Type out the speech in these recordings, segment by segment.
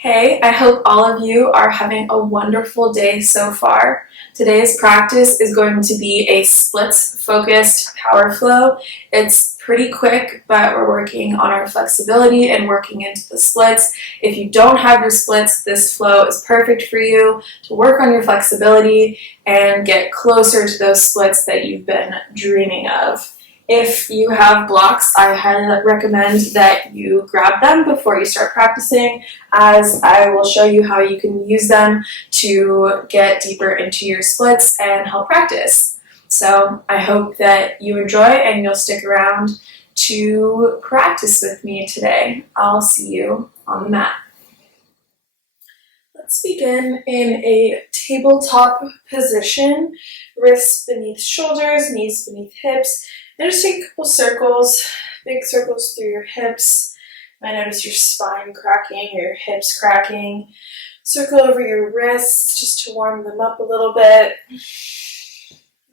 Hey, I hope all of you are having a wonderful day so far. Today's practice is going to be a splits-focused power flow. It's pretty quick, but we're working on our flexibility and working into the splits. If you don't have your splits, this flow is perfect for you to work on your flexibility and get closer to those splits that you've been dreaming of. If you have blocks, I highly recommend that you grab them before you start practicing, as I will show you how you can use them to get deeper into your splits and help practice. So I hope that you enjoy and you'll stick around to practice with me today. I'll see you on the mat. Let's begin in a tabletop position, wrists beneath shoulders, knees beneath hips. And just take a couple circles, big circles through your hips. You might notice your spine cracking, your hips cracking. Circle over your wrists just to warm them up a little bit. I'm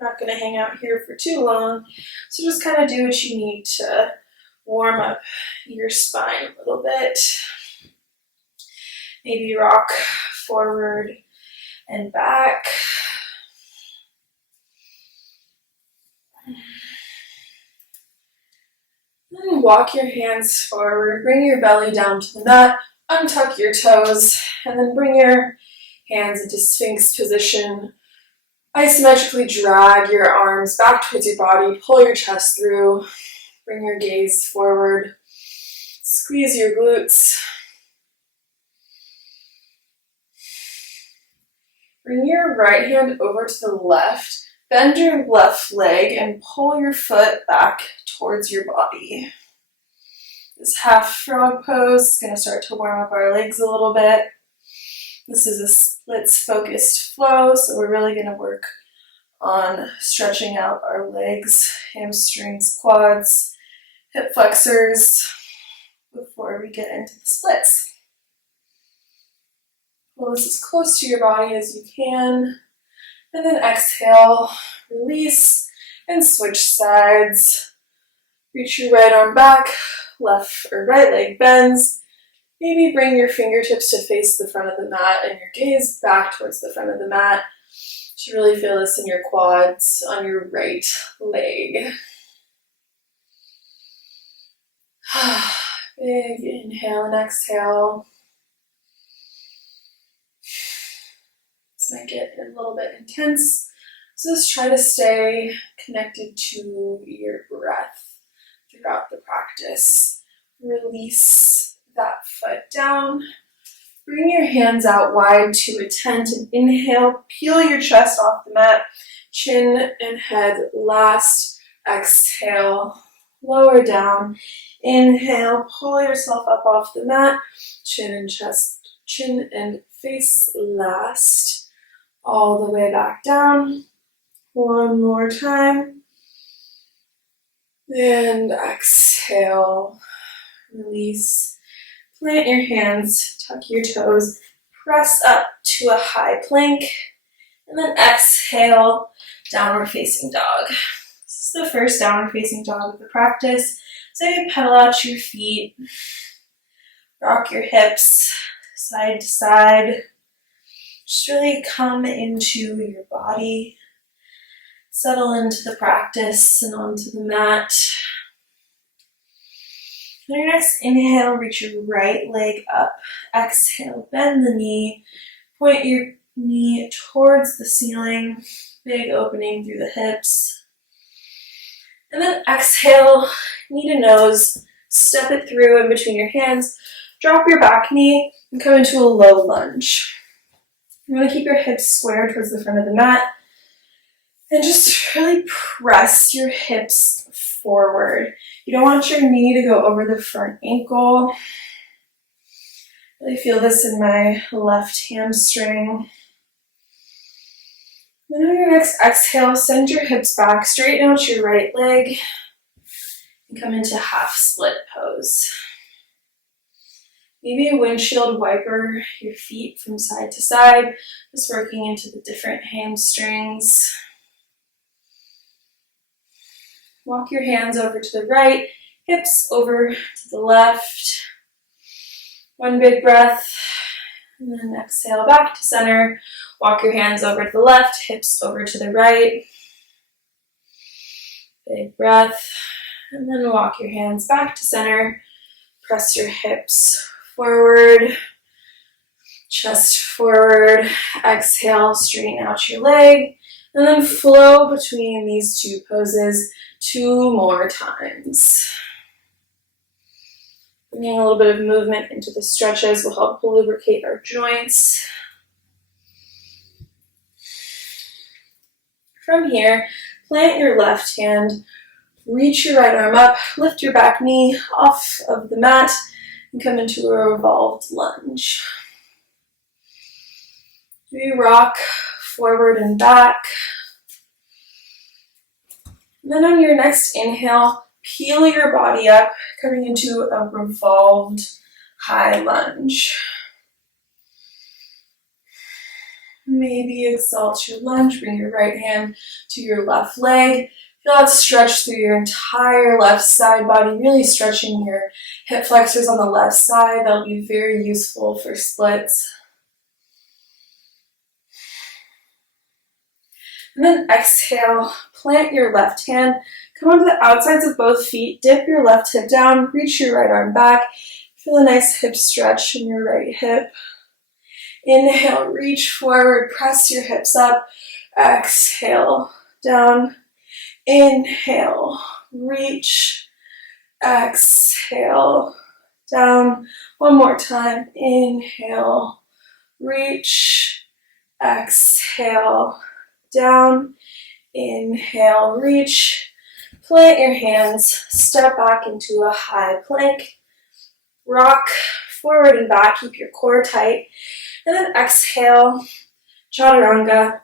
not going to hang out here for too long, so just kind of do what you need to warm up your spine a little bit. Maybe rock forward and back. Then walk your hands forward, bring your belly down to the mat, untuck your toes, and then bring your hands into Sphinx position. Isometrically drag your arms back towards your body, pull your chest through, bring your gaze forward, squeeze your glutes. Bring your right hand over to the left, bend your left leg and pull your foot back towards your body. This half frog pose is going to start to warm up our legs a little bit. This is a splits focused flow, so we're really going to work on stretching out our legs, hamstrings, quads, hip flexors before we get into the splits. Pull this as close to your body as you can, and then exhale, release, and switch sides. Reach your right arm back, left or right leg bends. Maybe bring your fingertips to face the front of the mat and your gaze back towards the front of the mat. You should really feel this in your quads on your right leg. Big inhale and exhale. This might get a little bit intense, so just try to stay connected to your breath throughout the practice. Release that foot down. Bring your hands out wide to a tent and inhale. Peel your chest off the mat. Chin and head last. Exhale. Lower down. Inhale. Pull yourself up off the mat. Chin and chest. Chin and face last. All the way back down. One more time. And exhale, release, plant your hands, tuck your toes, press up to a high plank, and then exhale, downward facing dog. This is the first downward facing dog of the practice. So you pedal out your feet, rock your hips side to side, just really come into your body. Settle into the practice and onto the mat. On your next inhale, reach your right leg up. Exhale, bend the knee. Point your knee towards the ceiling. Big opening through the hips. And then exhale, knee to nose. Step it through in between your hands. Drop your back knee and come into a low lunge. You want to keep your hips square towards the front of the mat. And just really press your hips forward. You don't want your knee to go over the front ankle. Really feel this in my left hamstring. Then on your next exhale, send your hips back, straighten out your right leg, and come into half split pose. Maybe a windshield wiper your feet from side to side, just working into the different hamstrings. Walk your hands over to the right, hips over to the left. One big breath. And then exhale back to center. Walk your hands over to the left, hips over to the right. Big breath. And then walk your hands back to center. Press your hips forward, chest forward. Exhale, straighten out your leg. And then flow between these two poses 2 more times. Bringing a little bit of movement into the stretches will help lubricate our joints. From here, plant your left hand, reach your right arm up, lift your back knee off of the mat, and come into a revolved lunge. We rock forward and back. And then on your next inhale, peel your body up, coming into a revolved high lunge. Maybe exalt your lunge, bring your right hand to your left leg. Feel that stretch through your entire left side body, really stretching your hip flexors on the left side. That'll be very useful for splits. And then exhale, plant your left hand, come onto the outsides of both feet, dip your left hip down, reach your right arm back. Feel a nice hip stretch in your right hip. Inhale, reach forward, press your hips up. Exhale, down. Inhale, reach. Exhale, down. One more time. Inhale, reach. Exhale, down. Inhale, reach. Plant your hands, step back into a high plank. Rock forward and back, keep your core tight. And then exhale, chaturanga.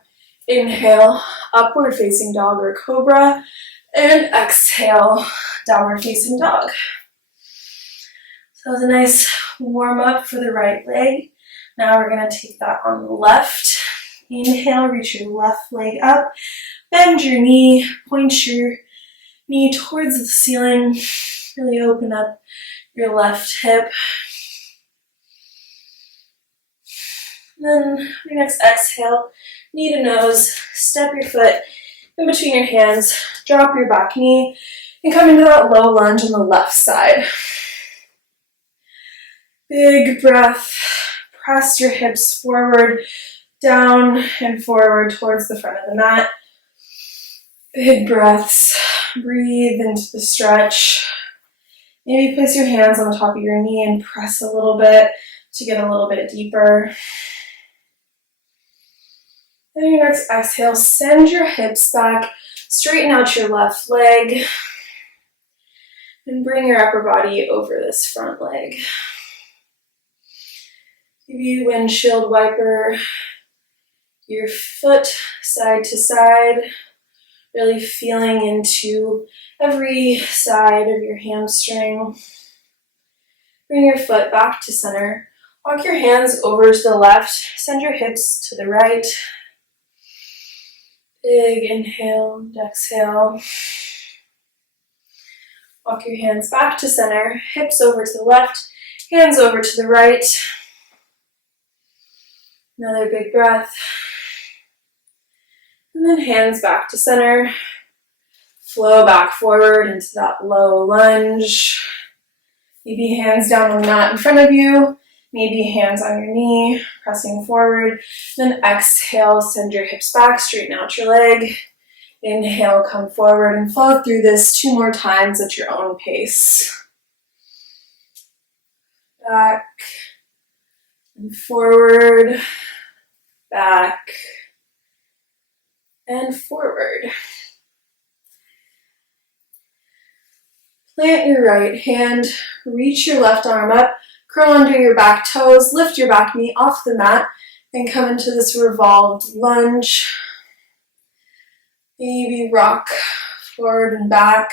Inhale, upward facing dog or cobra. And exhale, downward facing dog. So that was a nice warm up for the right leg. Now we're going to take that on the left. Inhale, reach your left leg up. Bend your knee, point your knee towards the ceiling. Really open up your left hip. Then your next exhale, knee to nose, step your foot in between your hands, drop your back knee, and come into that low lunge on the left side. Big breath, press your hips forward, down and forward towards the front of the mat. Big breaths, breathe into the stretch. Maybe place your hands on the top of your knee and press a little bit to get a little bit deeper. And your next exhale, send your hips back, straighten out your left leg, and bring your upper body over this front leg. Maybe windshield wiper your foot side to side, really feeling into every side of your hamstring. Bring your foot back to center. Walk your hands over to the left, send your hips to the right. Big inhale and exhale. Walk your hands back to center, hips over to the left, hands over to the right. Another big breath. And then hands back to center. Flow back forward into that low lunge. Maybe hands down on the mat in front of you. Maybe hands on your knee, pressing forward. Then exhale, send your hips back, straighten out your leg. Inhale, come forward and flow through this 2 more times at your own pace. Back and forward, back and forward. Plant your right hand, reach your left arm up, curl under your back toes, lift your back knee off the mat, and come into this revolved lunge. Maybe rock forward and back.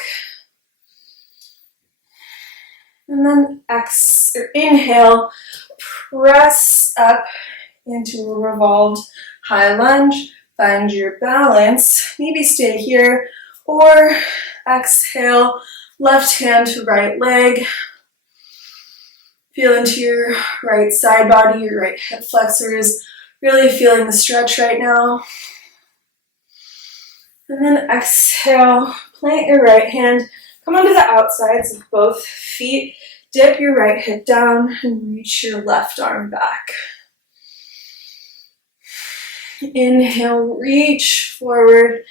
And then inhale, press up into a revolved high lunge. Find your balance. Maybe stay here, or exhale, left hand to right leg. Feel into your right side body, your right hip flexors, really feeling the stretch right now. And then exhale, plant your right hand, come onto the outsides of both feet, dip your right hip down and reach your left arm back. Inhale, reach forward,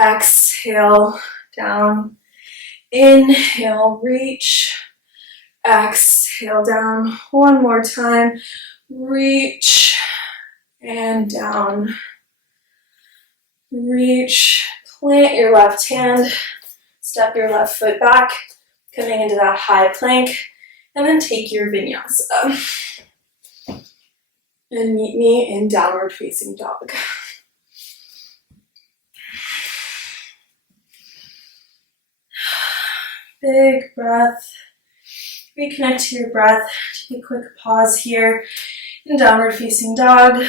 exhale, down. Inhale, reach, exhale, down. One more time, reach and down. Reach, plant your left hand, step your left foot back, coming into that high plank, and then take your vinyasa. And meet me in downward facing dog. Big breath. Reconnect to your breath. Take a quick pause here in downward facing dog.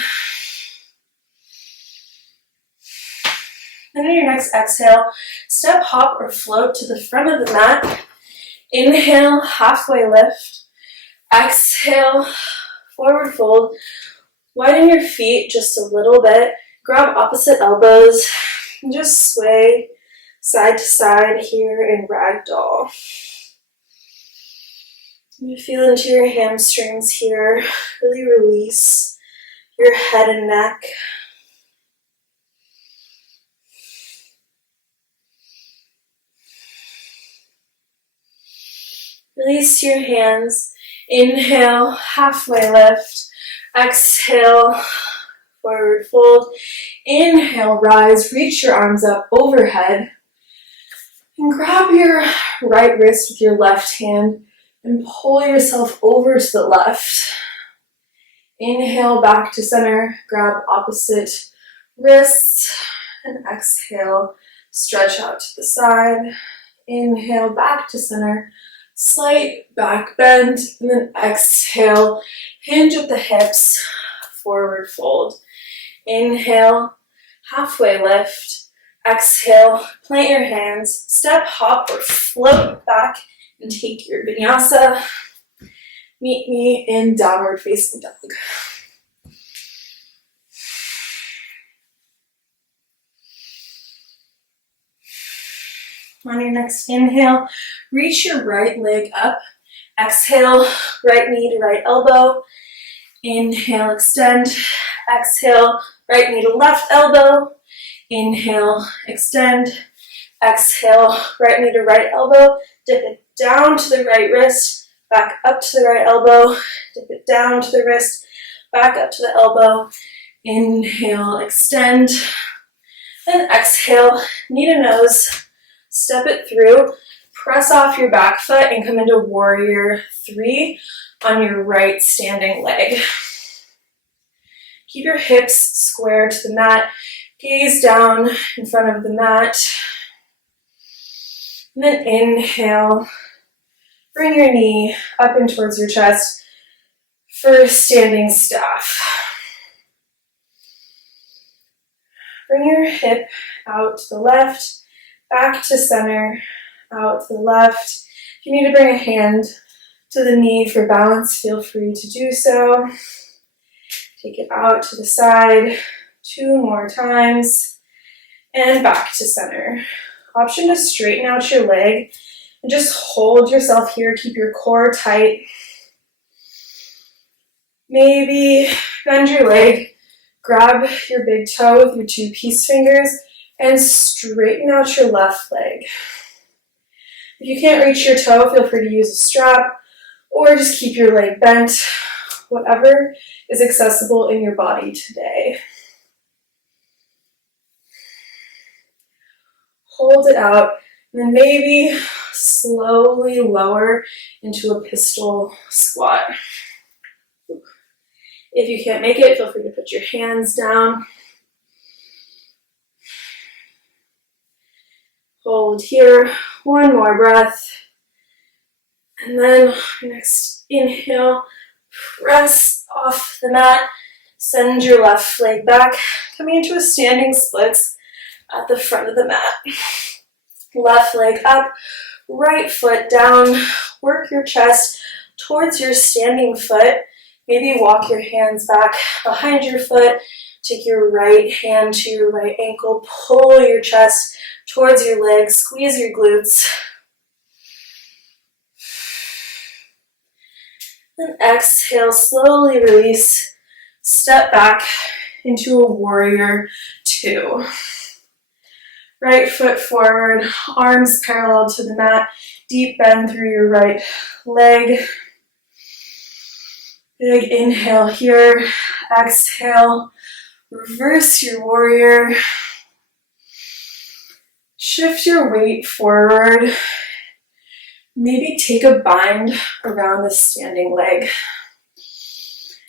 Then on your next exhale, step, hop, or float to the front of the mat. Inhale, halfway lift. Exhale, forward fold. Widen your feet just a little bit. Grab opposite elbows and just sway side to side here in ragdoll. You feel into your hamstrings here. Really release your head and neck. Release your hands. Inhale, halfway lift. Exhale, forward fold. Inhale, rise. Reach your arms up overhead. And grab your right wrist with your left hand and pull yourself over to the left. Inhale, back to center. Grab opposite wrists. And exhale, stretch out to the side. Inhale, back to center. Slight back bend, and then exhale, hinge at the hips, forward fold. Inhale, halfway lift. Exhale, plant your hands, step, hop, or float back and take your vinyasa. Meet me in downward facing dog. On your next inhale, reach your right leg up. Exhale, right knee to right elbow. Inhale, extend. Exhale, right knee to left elbow. Inhale, extend. Exhale, right knee to right elbow. Dip it down to the right wrist, back up to the right elbow. Dip it down to the wrist, back up to the elbow. Inhale, extend. Then exhale, knee to nose. Step it through, press off your back foot and come into warrior 3 on your right standing leg. Keep your hips square to the mat, gaze down in front of the mat. And then inhale, bring your knee up and towards your chest for standing staff. Bring your hip out to the left, back to center, out to the left. If you need to bring a hand to the knee for balance, feel free to do so. Take it out to the side 2 more times, and back to center. Option to straighten out your leg and just hold yourself here. Keep your core tight. Maybe bend your leg, grab your big toe with your 2 peace fingers, and straighten out your left leg. If you can't reach your toe, feel free to use a strap or just keep your leg bent, whatever is accessible in your body today. Hold it out, and then maybe slowly lower into a pistol squat. If you can't make it, feel free to put your hands down. Hold here, 1 more breath. And then next inhale, press off the mat, send your left leg back, coming into a standing splits at the front of the mat. Left leg up, right foot down, work your chest, towards your standing foot. Maybe walk your hands back behind your foot. Take your right hand to your right ankle. Pull your chest towards your legs. Squeeze your glutes. Then exhale, slowly release. Step back into a warrior two. Right foot forward, arms parallel to the mat. Deep bend through your right leg. Big inhale here. Exhale. Reverse your warrior. Shift your weight forward. Maybe take a bind around the standing leg.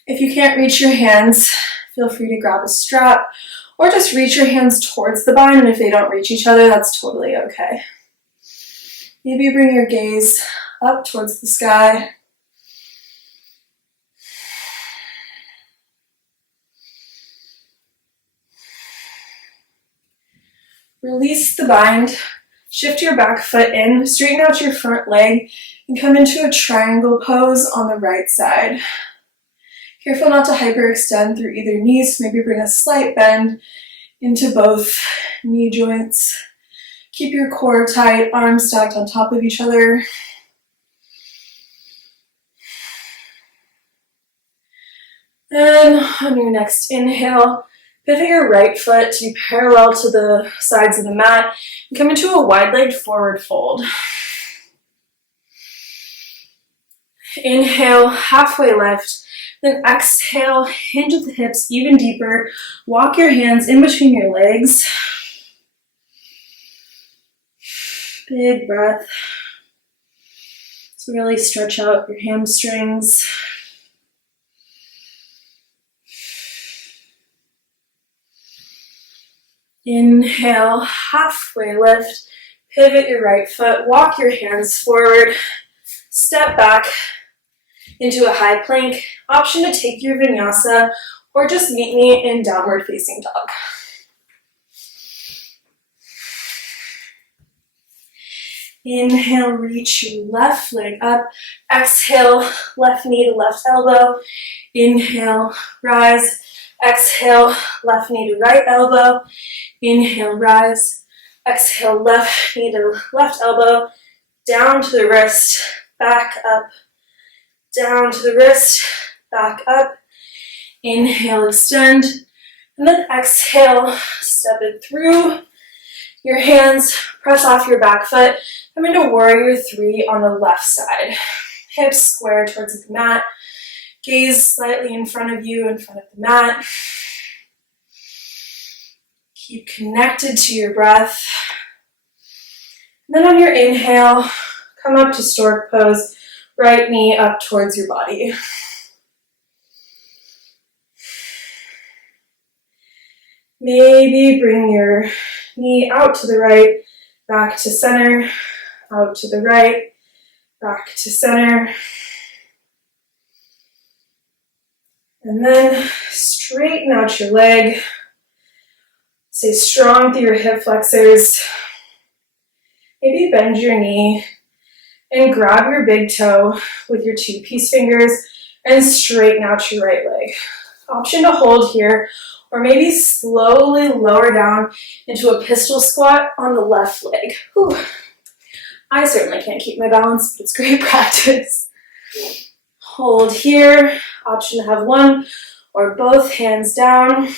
If you can't reach your hands, feel free to grab a strap or just reach your hands towards the bind, and if they don't reach each other, that's totally okay. Maybe bring your gaze up towards the sky. Release the bind. Shift your back foot in, straighten out your front leg, and come into a triangle pose on the right side. Careful not to hyperextend through either knees. Maybe bring a slight bend into both knee joints. Keep your core tight, arms stacked on top of each other. Then on your next inhale, pivot your right foot to be parallel to the sides of the mat and come into a wide-legged forward fold. Inhale, halfway lift. Then exhale, hinge at the hips even deeper. Walk your hands in between your legs. Big breath. So really stretch out your hamstrings. Inhale, halfway lift. Pivot your right foot. Walk your hands forward. Step back into a high plank. Option to take your vinyasa or just meet me in downward facing dog. Inhale, reach your left leg up. Exhale, left knee to left elbow. Inhale, rise. Exhale, left knee to right elbow. Inhale, rise. Exhale, left knee to left elbow. Down to the wrist, back up. Down to the wrist, back up. Inhale, extend. And then exhale, step it through your hands. Press off your back foot. Come into warrior three on the left side. Hips square towards the mat. Gaze slightly in front of you, in front of the mat. Keep connected to your breath. And then on your inhale, come up to stork pose. Right knee up towards your body. Maybe bring your knee out to the right, back to center, out to the right, back to center. And then straighten out your leg. Stay strong through your hip flexors. Maybe bend your knee and grab your big toe with your two peace fingers and straighten out your right leg. Option to hold here, or maybe slowly lower down into a pistol squat on the left leg. Whew. I certainly can't keep my balance, but it's great practice. Hold here. Option to have one or both hands down.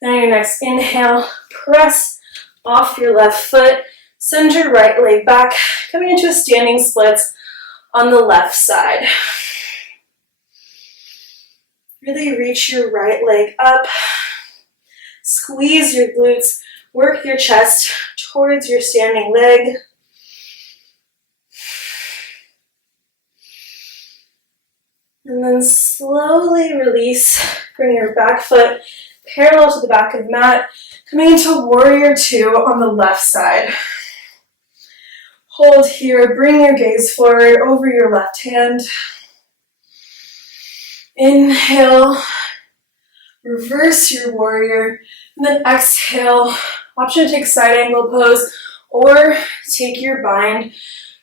Then on your next inhale, press off your left foot. Send your right leg back, coming into a standing splits on the left side. Really reach your right leg up. Squeeze your glutes. Work your chest towards your standing leg. And then slowly release. Bring your back foot parallel to the back of the mat, coming into warrior two on the left side. Hold here, bring your gaze forward over your left hand. Inhale, reverse your warrior, and then exhale. Option to take side angle pose or take your bind.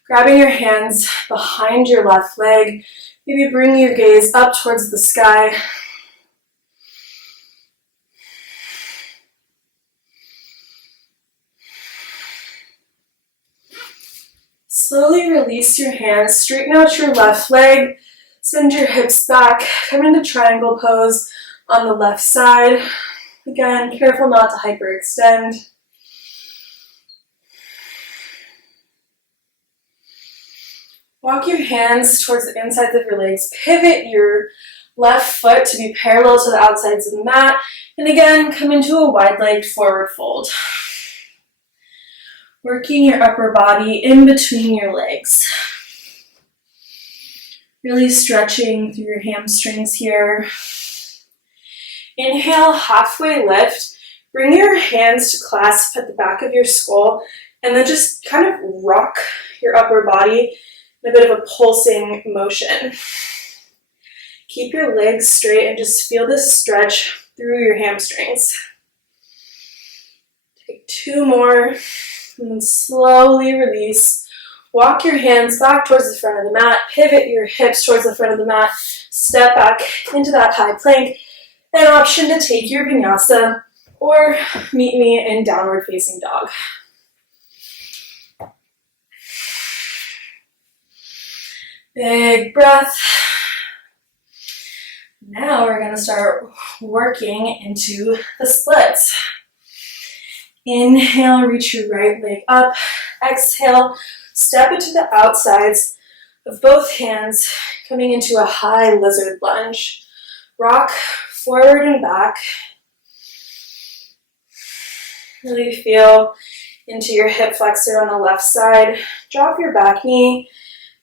Grabbing your hands behind your left leg, maybe bring your gaze up towards the sky. Slowly release your hands, straighten out your left leg, send your hips back, come into triangle pose on the left side. Again, careful not to hyperextend. Walk your hands towards the insides of your legs. Pivot your left foot to be parallel to the outsides of the mat. And again, come into a wide-legged forward fold. Working your upper body in between your legs. Really stretching through your hamstrings here. Inhale, halfway lift. Bring your hands to clasp at the back of your skull, and then just kind of rock your upper body in a bit of a pulsing motion. Keep your legs straight and just feel this stretch through your hamstrings. Take 2 more, and then slowly release. Walk your hands back towards the front of the mat, pivot your hips towards the front of the mat, step back into that high plank. An option to take your vinyasa or meet me in downward facing dog. Big breath. Now we're going to start working into the splits. Inhale, reach your right leg up. Exhale, step into the outsides of both hands, coming into a high lizard lunge. Rock forward and back. Really feel into your hip flexor on the left side. Drop your back knee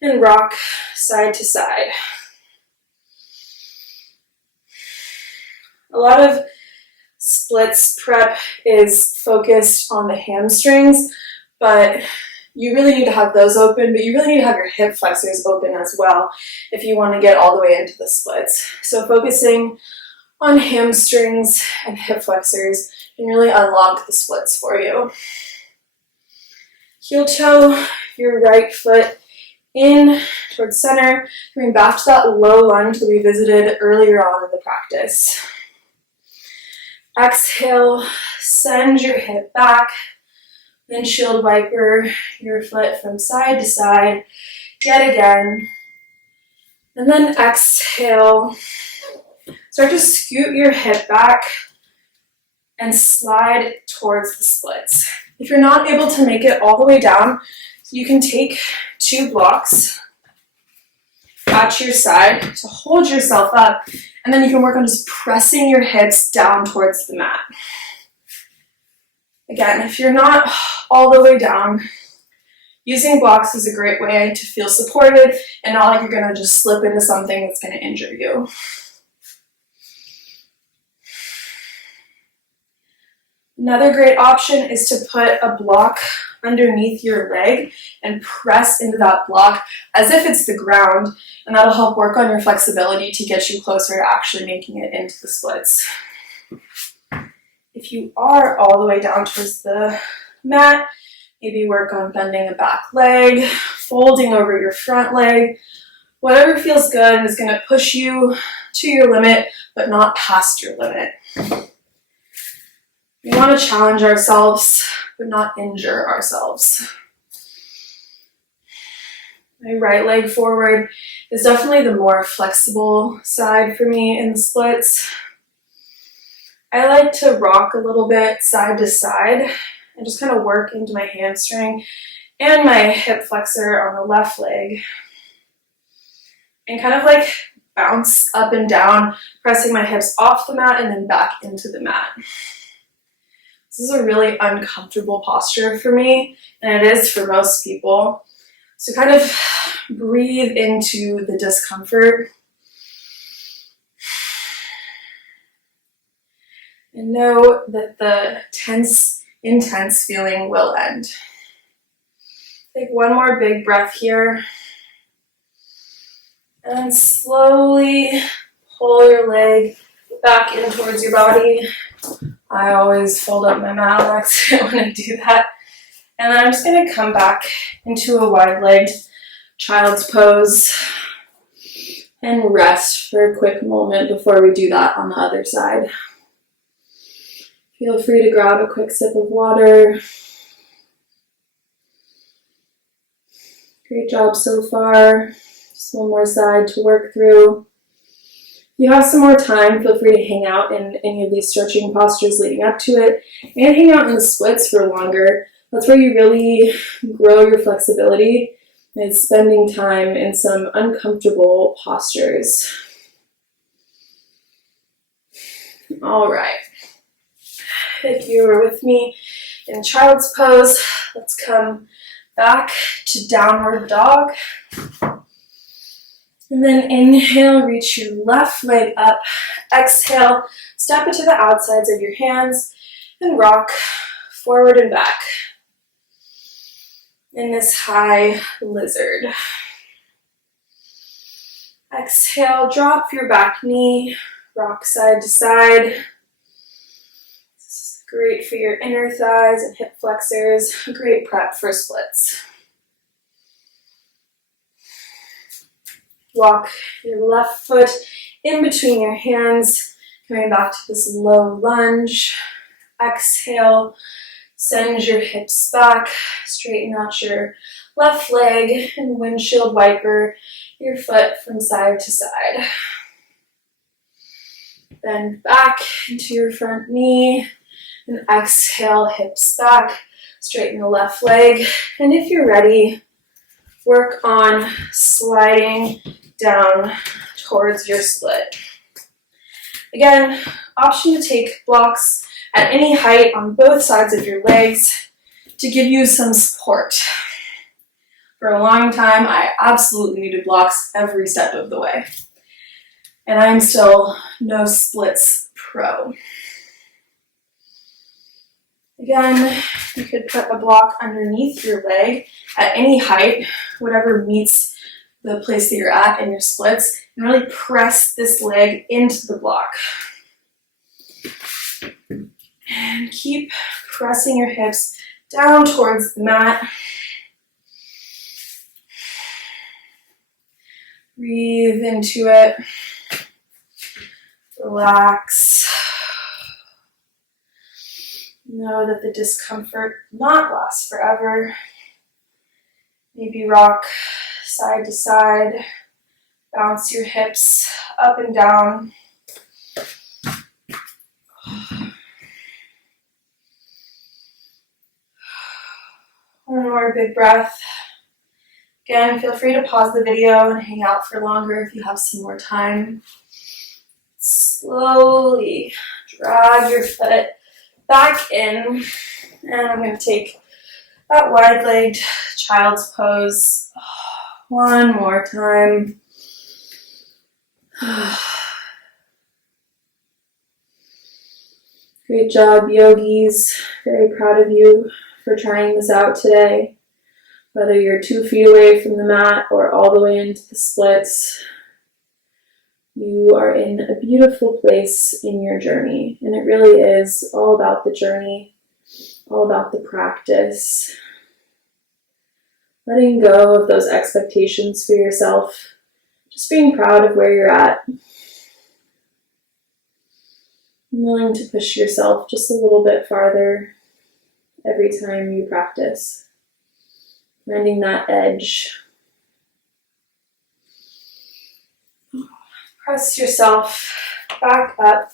and rock side to side. A lot of splits prep is focused on the hamstrings, but you really need to have those open, but you really need to have your hip flexors open as well if you want to get all the way into the splits. So focusing on hamstrings and hip flexors can really unlock the splits for you. Heel toe your right foot in towards center, coming back to that low lunge that we visited earlier on in the practice. Exhale, send your hip back, windshield wiper your foot from side to side yet again. And then exhale, start to scoot your hip back and slide towards the splits. If you're not able to make it all the way down, you can take 2 blocks at your side to hold yourself up, and then you can work on just pressing your hips down towards the mat. Again, if you're not all the way down, using blocks is a great way to feel supported and not like you're going to just slip into something that's going to injure you. Another great option is to put a block underneath your leg and press into that block as if it's the ground, and that'll help work on your flexibility to get you closer to actually making it into the splits. If you are all the way down towards the mat, maybe work on bending a back leg, folding over your front leg, whatever feels good and is going to push you to your limit, but not past your limit. We want to challenge ourselves, but not injure ourselves. My right leg forward is definitely the more flexible side for me in the splits. I like to rock a little bit side to side and just kind of work into my hamstring and my hip flexor on the left leg. And kind of like bounce up and down, pressing my hips off the mat and then back into the mat. This is a really uncomfortable posture for me, and it is for most people. So kind of breathe into the discomfort. And know that the tense, intense feeling will end. Take one more big breath here. And then slowly pull your leg back in towards your body. I always fold up my mat on accident when I do that. And then I'm just going to come back into a wide-legged child's pose and rest for a quick moment before we do that on the other side. Feel free to grab a quick sip of water. Great job so far. Just one more side to work through. If you have some more time, feel free to hang out in any of these stretching postures leading up to it, and hang out in the splits for longer. That's where you really grow your flexibility. It's spending time in some uncomfortable postures. All right. If you were with me in child's pose, let's come back to downward dog. And then inhale, reach your left leg up. Exhale, step it to the outsides of your hands and rock forward and back in this high lizard. Exhale, drop your back knee, rock side to side. This is great for your inner thighs and hip flexors. Great prep for splits. Walk your left foot in between your hands, coming back to this low lunge. Exhale, send your hips back, straighten out your left leg, and windshield wiper your foot from side to side. Bend back into your front knee, and exhale, hips back, straighten the left leg, and if you're ready, work on sliding down towards your split. Again, option to take blocks at any height on both sides of your legs to give you some support. For a long time, I absolutely needed blocks every step of the way. And I'm still no splits pro. Again, you could put a block underneath your leg at any height, whatever meets the place that you're at in your splits, and really press this leg into the block. And keep pressing your hips down towards the mat. Breathe into it. Relax. Know that the discomfort will not last forever. Maybe rock side to side. Bounce your hips up and down. One more big breath. Again, feel free to pause the video and hang out for longer if you have some more time. Slowly drag your foot back in, and I'm going to take that wide-legged child's pose one more time. Great job, yogis. Very proud of you for trying this out today. Whether you're 2 feet away from the mat or all the way into the splits, you are in a beautiful place in your journey. And it really is all about the journey, all about the practice. Letting go of those expectations for yourself. Just being proud of where you're at. Willing to push yourself just a little bit farther every time you practice. Finding that edge. Press yourself back up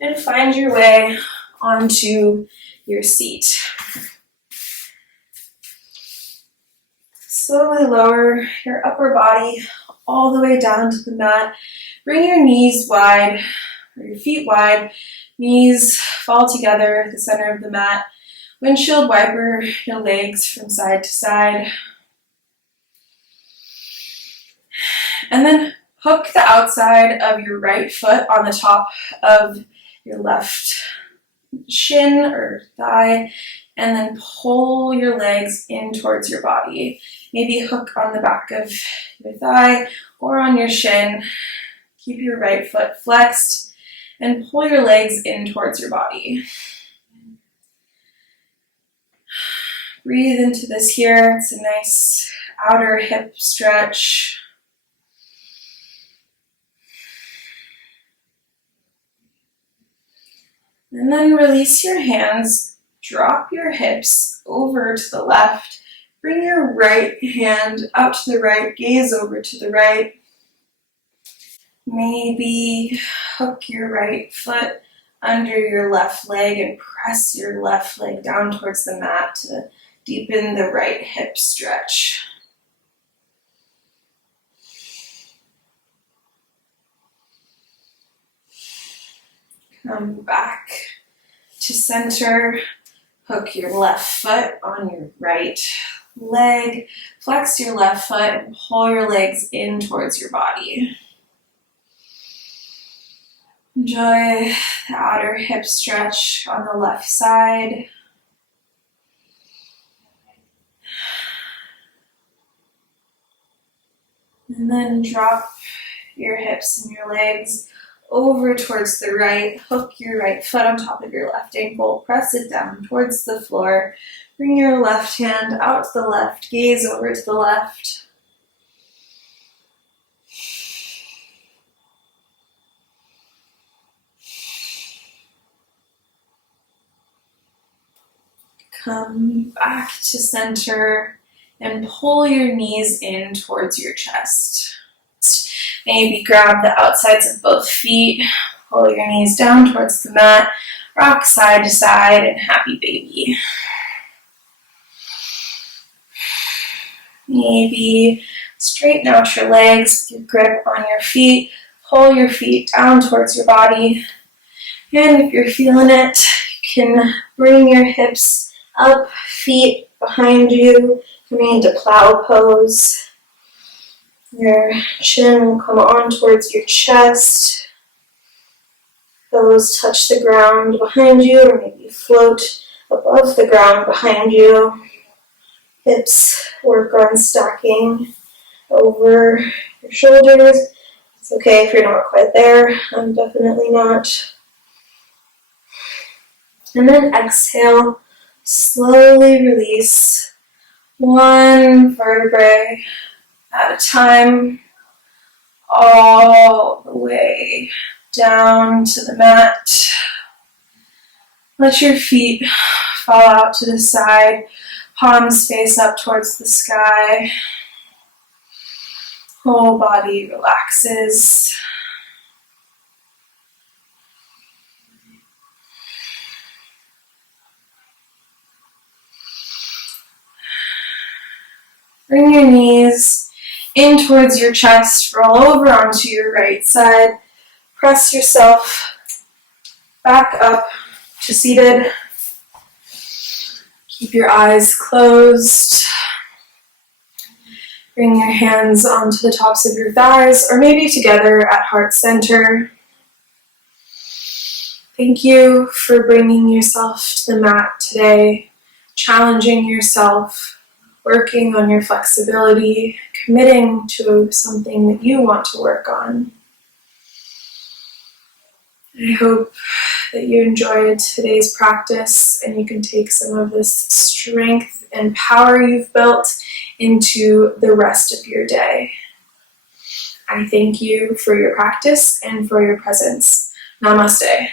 and find your way onto your seat. Slowly lower your upper body all the way down to the mat. Bring your knees wide, or your feet wide. Knees fall together at the center of the mat. Windshield wiper your legs from side to side. And then hook the outside of your right foot on the top of your left shin or thigh, and then pull your legs in towards your body. Maybe hook on the back of your thigh or on your shin. Keep your right foot flexed and pull your legs in towards your body. Breathe into this here. It's a nice outer hip stretch. And then release your hands. Drop your hips over to the left. Bring your right hand out to the right. Gaze over to the right. Maybe hook your right foot under your left leg and press your left leg down towards the mat to deepen the right hip stretch. Come back to center. Hook your left foot on your right leg. Flex your left foot and pull your legs in towards your body. Enjoy the outer hip stretch on the left side. And then drop your hips and your legs over towards the right. Hook your right foot on top of your left ankle. Press it down towards the floor. Bring your left hand out to the left. Gaze over to the left. Come back to center and pull your knees in towards your chest. Maybe grab the outsides of both feet, pull your knees down towards the mat, rock side to side, and happy baby. Maybe straighten out your legs with your grip on your feet, pull your feet down towards your body, and if you're feeling it, you can bring your hips up, feet behind you, coming into plow pose. Your chin will come on towards your chest. Toes touch the ground behind you, or maybe float above the ground behind you. Hips work on stacking over your shoulders. It's okay if you're not quite there. I'm definitely not. And then exhale. Slowly release one vertebrae at a time, all the way down to the mat. Let your feet fall out to the side, palms face up towards the sky. Whole body relaxes. Bring your knees in towards your chest, roll over onto your right side, press yourself back up to seated. Keep your eyes closed. Bring your hands onto the tops of your thighs, or maybe together at heart center. Thank you for bringing yourself to the mat today, challenging yourself, working on your flexibility, committing to something that you want to work on. I hope that you enjoyed today's practice and you can take some of this strength and power you've built into the rest of your day. I thank you for your practice and for your presence. Namaste.